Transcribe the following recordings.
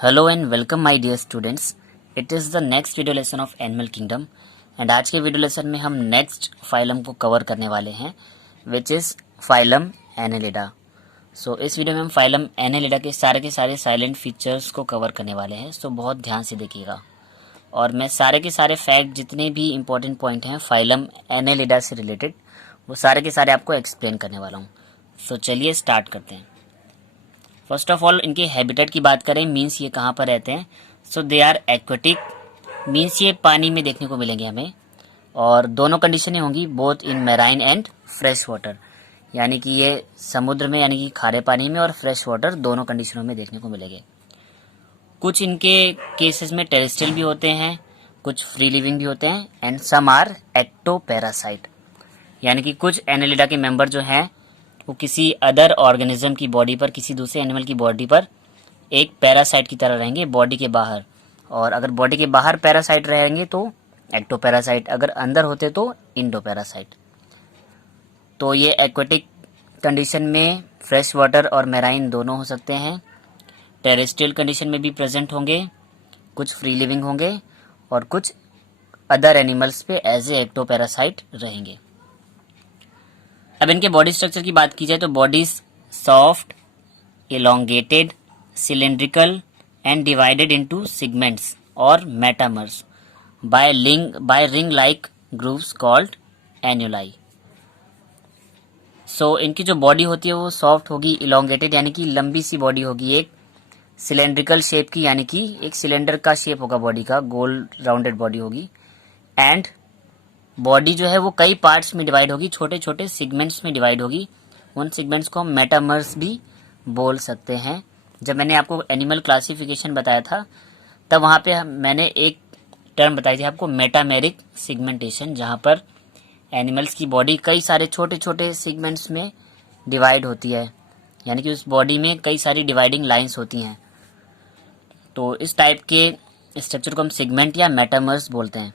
Hello and welcome my dear students. It is the next video lesson of animal kingdom and आज के video lesson में हम next phylum को cover करने वाले हैं विच इज़ फाइलम एनेलिडा। सो इस वीडियो में हम फाइलम एनेलिडा के सारे साइलेंट फीचर्स को कवर करने वाले हैं। सो बहुत ध्यान से देखिएगा और मैं सारे के सारे फैक्ट जितने भी इंपॉर्टेंट पॉइंट हैं फाइलम एनेलिडा से रिलेटेड वो सारे के सारे आपको एक्सप्लेन करने वाला हूँ। सो चलिए स्टार्ट करते हैं। फर्स्ट ऑफ ऑल इनके हैबिटेट की बात करें, मीन्स ये कहाँ पर रहते हैं। सो दे आर एक्वेटिक, मीन्स ये पानी में देखने को मिलेंगे हमें, और दोनों कंडीशनें होंगी both in marine and fresh water, यानी कि ये समुद्र में यानी कि खारे पानी में और फ्रेश वाटर दोनों कंडीशनों में देखने को मिलेंगे। कुछ इनके केसेस में टेरेस्ट्रियल भी होते हैं, कुछ फ्री लिविंग भी होते हैं एंड सम आर एक्टोपैरासाइट, यानी कि कुछ एनेलिडा के मेंबर जो हैं वो किसी अदर ऑर्गेनिज्म की बॉडी पर, किसी दूसरे एनिमल की बॉडी पर एक पैरासाइट की तरह रहेंगे बॉडी के बाहर, और अगर बॉडी के बाहर पैरासाइट रहेंगे तो एक्टोपैरासाइट, अगर अंदर होते तो इंडोपैरासाइट। तो ये एक्वेटिक कंडीशन में फ्रेश वाटर और मैराइन दोनों हो सकते हैं, टेरेस्ट्रियल कंडीशन में भी प्रेजेंट होंगे, कुछ फ्री लिविंग होंगे और कुछ अदर एनिमल्स पे एज ए एक्टोपैरासाइट रहेंगे। अब इनके बॉडी स्ट्रक्चर की बात की जाए तो bodies soft, elongated, cylindrical and divided into segments or metamers by ring-like grooves called annuli. So इनकी जो बॉडी होती है वो सॉफ्ट होगी, elongated यानी कि लंबी सी बॉडी होगी, एक सिलेंड्रिकल शेप की यानी कि एक सिलेंडर का शेप होगा बॉडी का, गोल राउंडेड बॉडी होगी, एंड बॉडी जो है वो कई पार्ट्स में डिवाइड होगी, छोटे छोटे सेगमेंट्स में डिवाइड होगी। उन सेगमेंट्स को हम मेटामर्स भी बोल सकते हैं। जब मैंने आपको एनिमल क्लासिफिकेशन बताया था तब वहाँ पे मैंने एक टर्म बताई थी आपको, मेटामेरिक सेगमेंटेशन, जहाँ पर एनिमल्स की बॉडी कई सारे छोटे छोटे सेगमेंट्स में डिवाइड होती है, यानी कि उस बॉडी में कई सारी डिवाइडिंग लाइंस होती हैं। तो इस टाइप के स्ट्रक्चर को हम सेगमेंट या मेटामर्स बोलते हैं।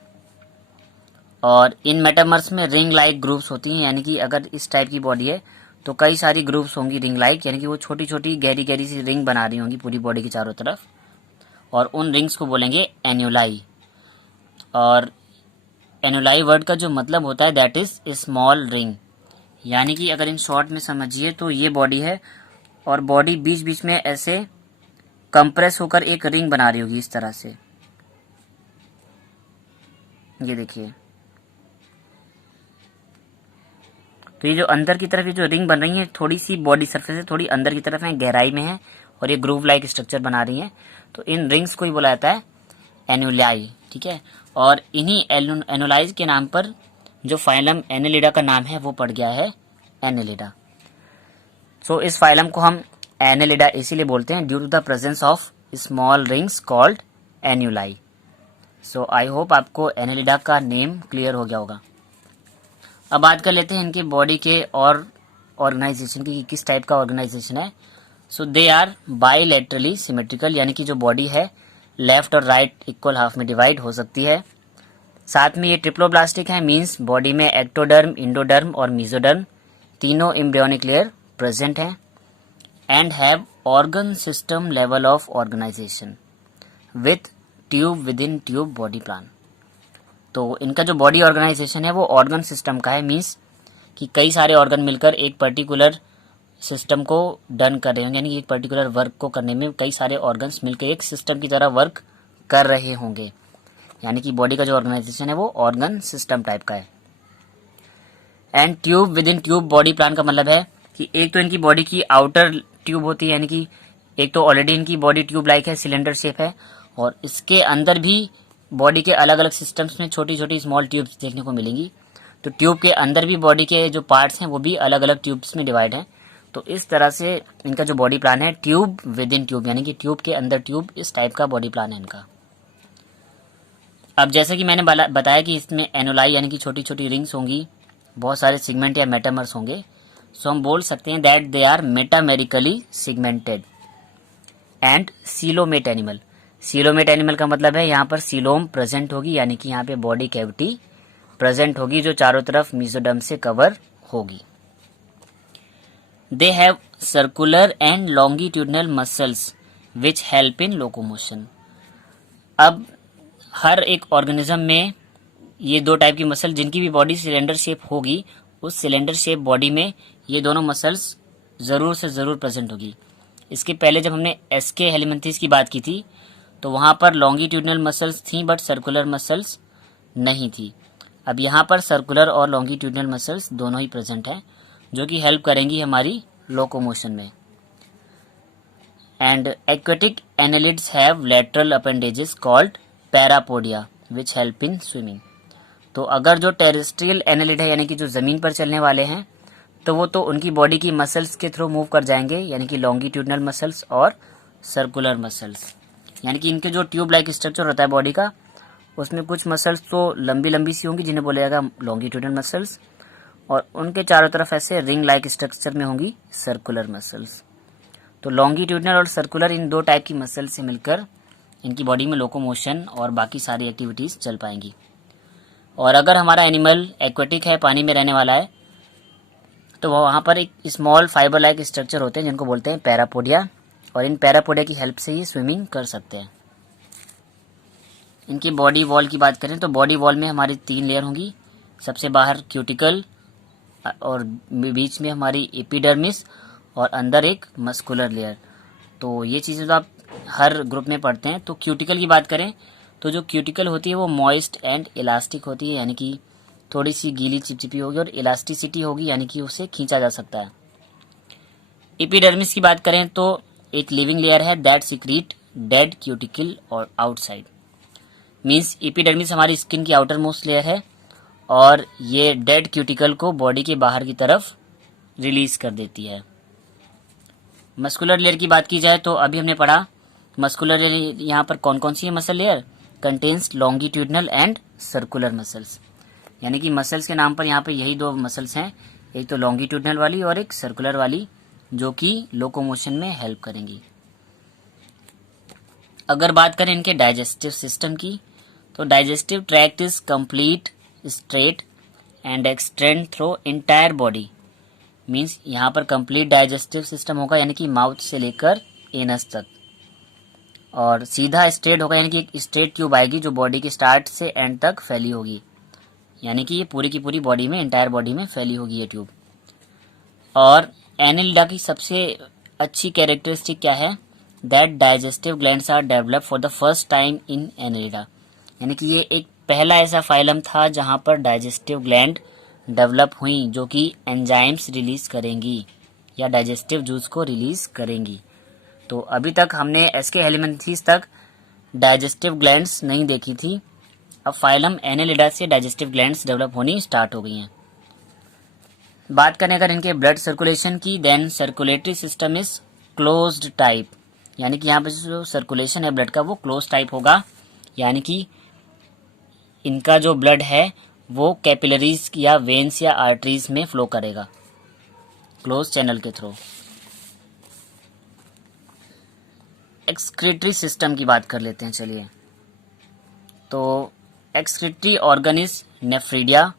और इन मेटामर्स में रिंग लाइक ग्रुप्स होती हैं, यानी कि अगर इस टाइप की बॉडी है तो कई सारी ग्रुप्स होंगी रिंग लाइक, यानी कि वो छोटी छोटी गहरी गहरी सी रिंग बना रही होंगी पूरी बॉडी के चारों तरफ, और उन रिंग्स को बोलेंगे एन्यूलाई। और एन्यूलाई वर्ड का जो मतलब होता है दैट इज स्मॉल रिंग, यानी कि अगर इन शॉर्ट में समझिए तो ये बॉडी है और बॉडी बीच बीच में ऐसे कंप्रेस होकर एक रिंग बना रही होगी इस तरह से, ये देखिए। तो ये जो अंदर की तरफ ये जो रिंग बन रही है थोड़ी सी बॉडी सरफेस से थोड़ी अंदर की तरफ है, गहराई में है, और ये ग्रूव लाइक स्ट्रक्चर बना रही है। तो इन रिंग्स को ही बोला जाता है एन्यूलाई, ठीक है। और इन्हीं एन्यूलाइज के नाम पर जो फाइलम एनेलिडा का नाम है वो पड़ गया है एनेलिडा। सो इस फाइलम को हम एनेलिडा इसीलिए बोलते हैं due to the presence of small rings called annuli. So I hope आपको एनेलिडा का नेम क्लियर हो गया होगा। अब बात कर लेते हैं इनके बॉडी के और ऑर्गेनाइजेशन की, किस टाइप का ऑर्गेनाइजेशन है। So they are bilaterally symmetrical, यानी कि जो बॉडी है लेफ्ट और राइट इक्वल हाफ में डिवाइड हो सकती है। साथ में ये ट्रिप्लोब्लास्टिक है, मींस बॉडी में एक्टोडर्म, इंडोडर्म और मीजोडर्म तीनों एम्ब्रियोनिक लेयर प्रेजेंट हैं, and have organ system level of organisation with tube within tube body plan. तो इनका जो बॉडी ऑर्गेनाइजेशन है वो ऑर्गन सिस्टम का है, मींस कि कई सारे ऑर्गन मिलकर एक पर्टिकुलर सिस्टम को डन कर रहे होंगे, यानी कि एक पर्टिकुलर वर्क को करने में कई सारे ऑर्गन्स मिलकर एक सिस्टम की तरह वर्क कर रहे होंगे, यानी कि बॉडी का जो ऑर्गेनाइजेशन है वो ऑर्गन सिस्टम टाइप का है। And tube within tube body plan का मतलब है कि एक तो इनकी बॉडी की आउटर ट्यूब होती है, यानी कि एक तो ऑलरेडी इनकी बॉडी ट्यूब लाइक है, सिलेंडर शेप है, और इसके अंदर भी बॉडी के अलग अलग सिस्टम्स में छोटी छोटी स्मॉल ट्यूब्स देखने को मिलेंगी। तो ट्यूब के अंदर भी बॉडी के जो पार्ट्स हैं वो भी अलग अलग ट्यूब्स में डिवाइड हैं। तो इस तरह से इनका जो बॉडी प्लान है ट्यूब विद इन ट्यूब, यानी कि ट्यूब के अंदर ट्यूब, इस टाइप का बॉडी प्लान है इनका। अब जैसे कि मैंने बताया कि इसमें एनोलाई यानी कि छोटी छोटी रिंग्स होंगी, बहुत सारे सिगमेंट या मेटामर्स होंगे। सो हम बोल सकते हैं that they are metamerically segmented and coelomate animal. Coelomate animal का मतलब है यहाँ पर सीलोम प्रेजेंट होगी, यानी कि यहाँ पे बॉडी कैविटी प्रेजेंट होगी जो चारों तरफ मीजोडर्म से कवर होगी। They have circular and longitudinal muscles which help in locomotion. अब हर एक ऑर्गेनिज्म में ये दो टाइप की मसल, जिनकी भी बॉडी सिलेंडर शेप होगी, उस सिलेंडर शेप बॉडी में ये दोनों मसल्स ज़रूर से ज़रूर प्रेजेंट होगी। इसके पहले जब हमने एसके हेलिमेंथीज की बात की थी तो वहाँ पर लॉन्गिट्यूडनल मसल्स थी बट सर्कुलर मसल्स नहीं थी। अब यहाँ पर सर्कुलर और लॉन्गिट्यूडनल मसल्स दोनों ही प्रेजेंट हैं, जो कि हेल्प करेंगी हमारी लोकोमोशन में। And aquatic annelids have lateral appendages called parapodia which help in swimming. तो अगर जो टेरेस्ट्रियल एनालिड है यानी कि जो ज़मीन पर चलने वाले हैं, तो वो तो उनकी बॉडी की मसल्स के थ्रू मूव कर जाएंगे, यानी कि लॉन्गिट्यूडनल मसल्स और सर्कुलर मसल्स। यानी कि इनके जो ट्यूब लाइक स्ट्रक्चर होता है बॉडी का, उसमें कुछ मसल्स तो लंबी लंबी सी होंगी जिन्हें बोला जाएगा लॉन्गिट्यूडनल मसल्स, और उनके चारों तरफ ऐसे रिंग लाइक स्ट्रक्चर में होंगी सर्कुलर मसल्स। तो लॉन्गिट्यूडनल और सर्कुलर इन दो टाइप की मसल से मिलकर इनकी बॉडी में लोकोमोशन और बाकी सारी एक्टिविटीज़ चल पाएंगी। और अगर हमारा एनिमल एक्वेटिक है, पानी में रहने वाला है, तो वहाँ पर एक स्मॉल फाइबर लाइक स्ट्रक्चर होते हैं जिनको बोलते हैं पैरापोडिया, और इन पैरापोडिया की हेल्प से ही स्विमिंग कर सकते हैं। इनकी बॉडी वॉल की बात करें तो बॉडी वॉल में हमारी 3 लेयर होंगी। सबसे बाहर क्यूटिकल, और बीच में हमारी एपिडर्मिस, और अंदर एक मस्कुलर लेयर। तो ये चीज़ें तो आप हर ग्रुप में पढ़ते हैं। तो क्यूटिकल की बात करें तो जो क्यूटिकल होती है वो मॉइस्ट एंड इलास्टिक होती है, यानी कि थोड़ी सी गीली चिपचिपी होगी, और इलास्टिसिटी होगी यानी कि उसे खींचा जा सकता है। एपिडर्मिस की बात करें तो एक लिविंग लेयर है दैट सिक्रीट डेड क्यूटिकल और आउटसाइड। मीन्स एपिडर्मिस हमारी स्किन की आउटर मोस्ट लेयर है, और ये डेड क्यूटिकल को बॉडी के बाहर की तरफ रिलीज कर देती है। मस्कुलर लेयर की बात की जाए तो अभी हमने पढ़ा मस्कुलर लेयर यहाँ पर कौन कौन सी है muscle layer, contains longitudinal and circular muscles. यानी कि मसल्स के नाम पर यहाँ पे यही 2 मसल्स हैं, एक तो लॉन्गिट्यूडनल वाली और एक सर्कुलर वाली, जो कि लोकोमोशन में हेल्प करेंगी। अगर बात करें इनके डाइजेस्टिव सिस्टम की, तो digestive tract is complete, straight and extend through entire body. Means यहाँ पर कंप्लीट डाइजेस्टिव सिस्टम होगा, यानी कि माउथ से लेकर एनस तक, और सीधा स्ट्रेट होगा, यानी कि एक स्ट्रेट ट्यूब आएगी जो बॉडी के स्टार्ट से एंड तक फैली होगी, यानी कि ये पूरी की पूरी बॉडी में, इंटायर बॉडी में फैली होगी ये ट्यूब। और एनिलिडा की सबसे अच्छी कैरेक्टरिस्टिक क्या है, that digestive glands are develop for the first time in Annelida. यानी कि ये एक पहला ऐसा फाइलम था जहां पर डाइजेस्टिव ग्लैंड डेवलप हुई, जो कि एंजाइम्स रिलीज करेंगी या डाइजेस्टिव जूस को रिलीज करेंगी। तो अभी तक हमने एसके हेलिमेंथीज तक डाइजेस्टिव ग्लैंड्स नहीं देखी थी, अब फाइलम एनिलिडा से डाइजेस्टिव ग्लैंड्स डेवलप होनी स्टार्ट हो गई हैं। बात करें अगर इनके ब्लड सर्कुलेशन की, then circulatory system is closed type. यानी कि यहाँ पर जो सर्कुलेशन है ब्लड का वो क्लोज टाइप होगा, यानी कि इनका जो ब्लड है वो कैपिलरीज या वेन्स या आर्टरीज में फ्लो करेगा क्लोज चैनल के थ्रू। एक्सक्रीटरी सिस्टम की बात कर लेते हैं चलिए। तो excretory organ is nephridia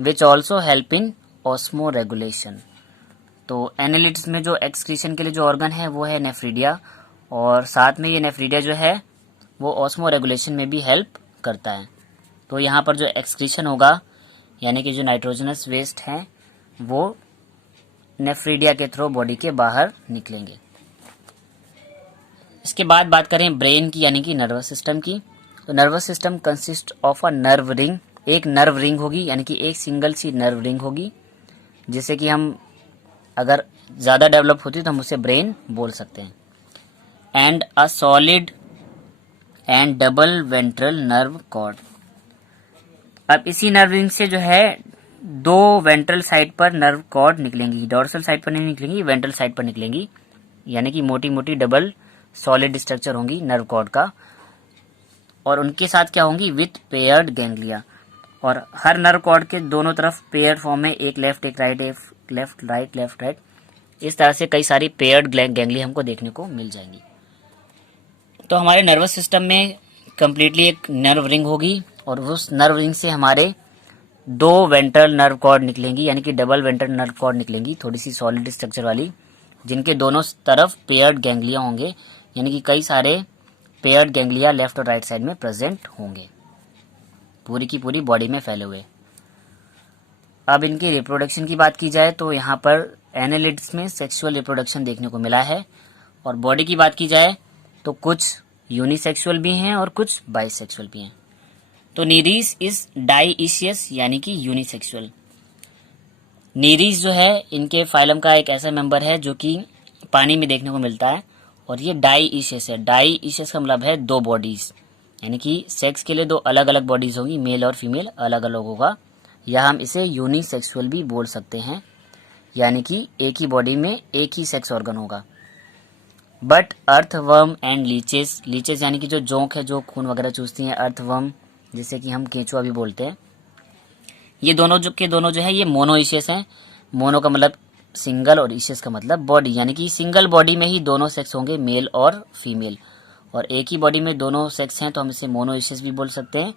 which also help in osmo regulation. तो एनालिड्स में जो एक्सक्रीशन के लिए जो ऑर्गन है वो है नेफ्रीडिया, और साथ में ये नेफ्रीडिया जो है वो ऑस्मो रेगुलेशन में भी हेल्प करता है। तो यहाँ पर जो एक्सक्रीशन होगा, यानी कि जो नाइट्रोजनस वेस्ट हैं वो नेफ्रीडिया के थ्रू बॉडी के बाहर निकलेंगे। इसके बाद बात करें ब्रेन की, यानी कि नर्वस सिस्टम की। तो nervous system consist of a nerve ring. एक नर्व रिंग होगी, यानी कि एक सिंगल सी नर्व रिंग होगी, जिसे कि हम अगर ज़्यादा डेवलप होती तो हम उसे ब्रेन बोल सकते हैं। And a solid and double ventral nerve cord. अब इसी नर्व रिंग से जो है 2 वेंट्रल साइड पर नर्व कॉर्ड निकलेंगी, डोर्सल साइड पर नहीं निकलेंगी, वेंट्रल साइड पर निकलेंगी, यानी कि मोटी मोटी डबल सॉलिड स्ट्रक्चर होंगी नर्व कॉर्ड का, और उनके साथ क्या होंगी, विथ पेयर्ड गैंग्लिया। और हर नर्व कॉर्ड के दोनों तरफ पेयर्ड फॉर्म में, एक लेफ्ट एक राइट, एक लेफ्ट राइट लेफ्ट राइट, इस तरह से कई सारी पेयर्ड गैंग्लिया हमको देखने को मिल जाएंगी। तो हमारे नर्वस सिस्टम में कम्प्लीटली एक नर्व रिंग होगी, और उस नर्व रिंग से हमारे 2 वेंट्रल नर्व कॉर्ड निकलेंगी, यानी कि डबल वेंट्रल नर्व कॉर्ड निकलेंगी, थोड़ी सी सॉलिड स्ट्रक्चर वाली, जिनके दोनों तरफ पेयर्ड गैंग्लिया होंगे, यानी कि कई सारे पेयर्ड गैंग्लिया लेफ्ट और राइट साइड में प्रेजेंट होंगे, पूरी की पूरी बॉडी में फैले हुए। अब इनकी रिप्रोडक्शन की बात की जाए तो यहाँ पर एनालिड्स में सेक्सुअल रिप्रोडक्शन देखने को मिला है। और बॉडी की बात की जाए तो कुछ यूनिसेक्सुअल भी हैं और कुछ बाइसेक्सुअल भी हैं। तो नीरीस इज डाइईशियस यानी कि यूनिसेक्सुअल। नीरीस जो है इनके फाइलम का एक ऐसा मेंबर है जो कि पानी में देखने को मिलता है और ये डाइईशियस है। डाइईशियस का मतलब है दो बॉडीज, यानी कि सेक्स के लिए दो अलग अलग बॉडीज होगी, मेल और फीमेल अलग अलग होगा, या हम इसे यूनिसेक्सुअल भी बोल सकते हैं, यानी कि एक ही बॉडी में एक ही सेक्स ऑर्गन होगा। But earthworm and leches, leches यानी कि जो जोंक है जो खून वगैरह चूसती हैं, अर्थवर्म जिसे कि हम केंचुआ भी बोलते हैं, ये दोनों जो है ये मोनोइशियस हैं। मोनो का मतलब सिंगल और इशियस का मतलब बॉडी, यानी कि सिंगल बॉडी में ही दोनों सेक्स होंगे, मेल और फीमेल, और एक ही बॉडी में दोनों सेक्स हैं तो हम इसे मोनोइशियस भी बोल सकते हैं।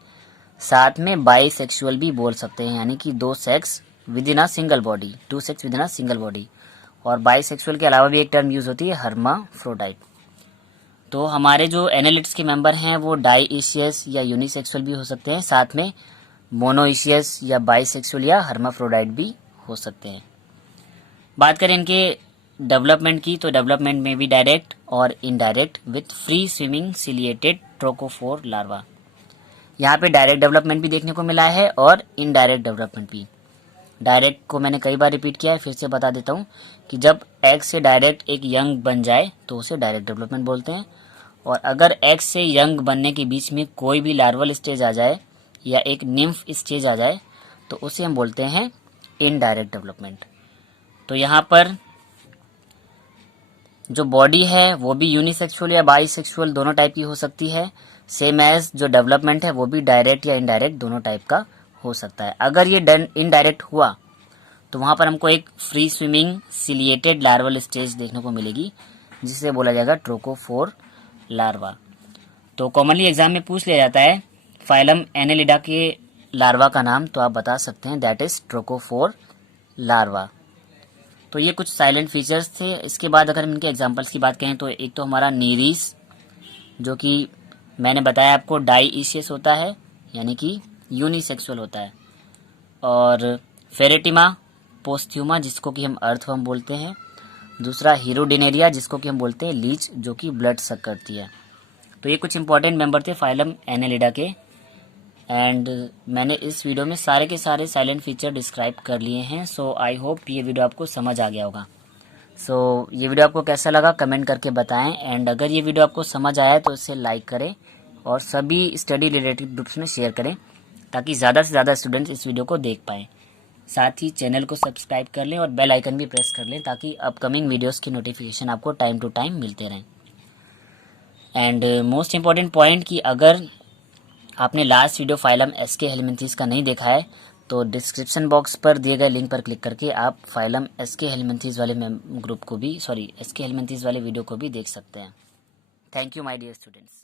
साथ में बाइसेक्सुअल भी बोल सकते हैं, यानी कि दो sex within a single body, two sex within a single body. और बाइसेक्सुअल के अलावा भी एक टर्म यूज होती है हर्माफ्रोडाइट। तो हमारे जो एनालिट्स के मेंबर हैं वो डाइईशियस या यूनिसेक्सुअल भी हो सकते हैं, साथ में मोनोइशियस या बाइसेक्सुअल या हर्माफ्रोडाइट भी हो सकते हैं। बात करें इनके डेवलपमेंट की तो डेवलपमेंट में भी डायरेक्ट और indirect with free swimming ciliated trochophore larva. यहाँ पे डायरेक्ट डेवलपमेंट भी देखने को मिला है और इनडायरेक्ट डेवलपमेंट भी। डायरेक्ट को मैंने कई बार रिपीट किया है, फिर से बता देता हूँ कि जब एग से डायरेक्ट एक यंग बन जाए तो उसे डायरेक्ट डेवलपमेंट बोलते हैं, और अगर एग से यंग बनने के बीच में कोई भी लार्वल स्टेज आ जाए या एक निम्फ स्टेज आ जाए तो उसे हम बोलते हैं इनडायरेक्ट डेवलपमेंट। तो यहाँ पर जो बॉडी है वो भी यूनिसेक्सुअल या बाइसेक्सुअल दोनों टाइप की हो सकती है, सेम एज जो डेवलपमेंट है वो भी डायरेक्ट या इनडायरेक्ट दोनों टाइप का हो सकता है। अगर ये इनडायरेक्ट हुआ तो वहां पर हमको एक free swimming ciliated larval stage देखने को मिलेगी जिसे बोला जाएगा ट्रोकोफोर लार्वा। तो कॉमनली एग्जाम में पूछ लिया जाता है फाइलम एनेलिडा के लार्वा का नाम, तो आप बता सकते हैं दैट इज ट्रोकोफोर लार्वा। तो ये कुछ साइलेंट फीचर्स थे। इसके बाद अगर हम इनके एग्जांपल्स की बात करें तो एक तो हमारा नीरीस जो कि मैंने बताया आपको डाइईशियस होता है यानी कि यूनिसेक्सुअल होता है, और फेरेटिमा पोस्थ्यूमा जिसको कि हम अर्थवर्म बोलते हैं, दूसरा हीरोडिनेरिया जिसको कि हम बोलते हैं लीच जो कि ब्लड सक करती है। तो ये कुछ इंपॉर्टेंट मेंबर थे फाइलम एनेलिडा के, एंड मैंने इस वीडियो में सारे के सारे साइलेंट फीचर डिस्क्राइब कर लिए हैं। सो आई होप ये वीडियो आपको समझ आ गया होगा। सो ये वीडियो आपको कैसा लगा कमेंट करके बताएं, एंड अगर ये वीडियो आपको समझ आया तो इसे लाइक करें और सभी स्टडी रिलेटेड ग्रुप्स में शेयर करें ताकि ज़्यादा से ज़्यादा स्टूडेंट्स इस वीडियो को देख पाएँ। साथ ही चैनल को सब्सक्राइब कर लें और बेल आइकन भी प्रेस कर लें ताकि अपकमिंग वीडियोस की नोटिफिकेशन आपको टाइम टू टाइम मिलते रहें। एंड मोस्ट इम्पॉर्टेंट पॉइंट कि अगर आपने last video phylum Aschelminthes का नहीं देखा है तो डिस्क्रिप्शन बॉक्स पर दिए गए लिंक पर क्लिक करके आप फाइलम एसके हेलमिंथीज वाले ग्रुप को भी एसके हेलमिंथीज वाले वीडियो को भी देख सकते हैं। Thank you my dear students.